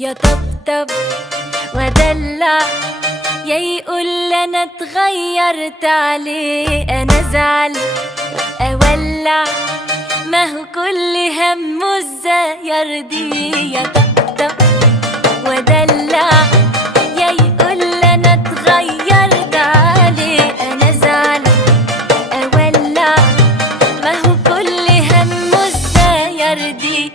يا طبطب ودلع، يا يقول انا اتغيرت عليه، انا ازعل اولع، ما هو كل همه ازاي يرضيه. يا طبطب ودلع، يا يقول انا اتغيرت عليه، انا ازعل اولع، ما هو كل همه ازاي يرضيه.